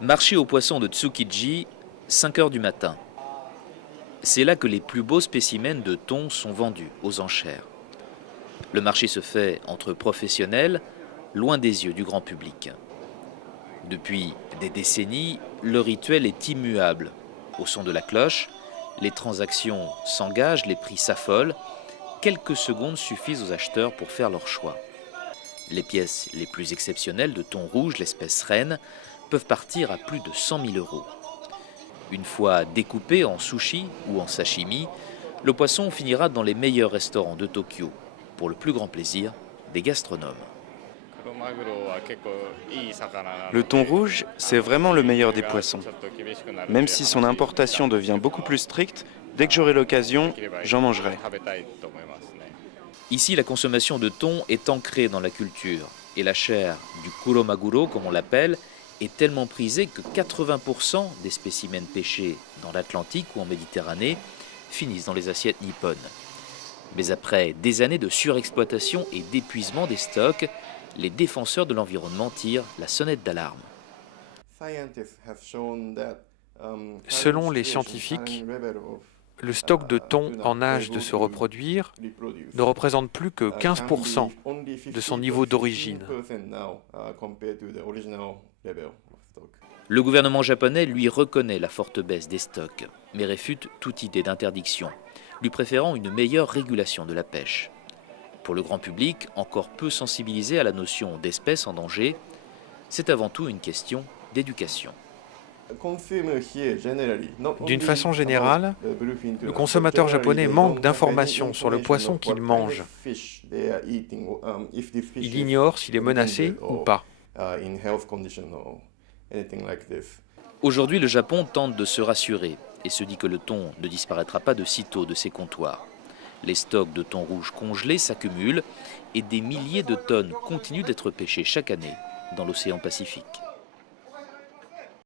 Marché aux poissons de Tsukiji, 5 heures du matin. C'est là que les plus beaux spécimens de thon sont vendus aux enchères. Le marché se fait entre professionnels, loin des yeux du grand public. Depuis des décennies, le rituel est immuable. Au son de la cloche, les transactions s'engagent, les prix s'affolent. Quelques secondes suffisent aux acheteurs pour faire leur choix. Les pièces les plus exceptionnelles de thon rouge, l'espèce reine, peuvent partir à plus de 100 000 €. Une fois découpé en sushi ou en sashimi, le poisson finira dans les meilleurs restaurants de Tokyo, pour le plus grand plaisir des gastronomes. Le thon rouge, c'est vraiment le meilleur des poissons. Même si son importation devient beaucoup plus stricte, dès que j'aurai l'occasion, j'en mangerai. Ici, la consommation de thon est ancrée dans la culture et la chair du kuromaguro, comme on l'appelle, est tellement prisée que 80% des spécimens pêchés dans l'Atlantique ou en Méditerranée finissent dans les assiettes nippones. Mais après des années de surexploitation et d'épuisement des stocks, les défenseurs de l'environnement tirent la sonnette d'alarme. Selon les scientifiques, le stock de thon en âge de se reproduire ne représente plus que 15% de son niveau d'origine. Le gouvernement japonais lui reconnaît la forte baisse des stocks, mais réfute toute idée d'interdiction, lui préférant une meilleure régulation de la pêche. Pour le grand public, encore peu sensibilisé à la notion d'espèce en danger, c'est avant tout une question d'éducation. D'une façon générale, le consommateur japonais manque d'informations sur le poisson qu'il mange. Il ignore s'il est menacé ou pas. Aujourd'hui, le Japon tente de se rassurer et se dit que le thon ne disparaîtra pas de sitôt de ses comptoirs. Les stocks de thon rouge congelé s'accumulent et des milliers de tonnes continuent d'être pêchées chaque année dans l'océan Pacifique.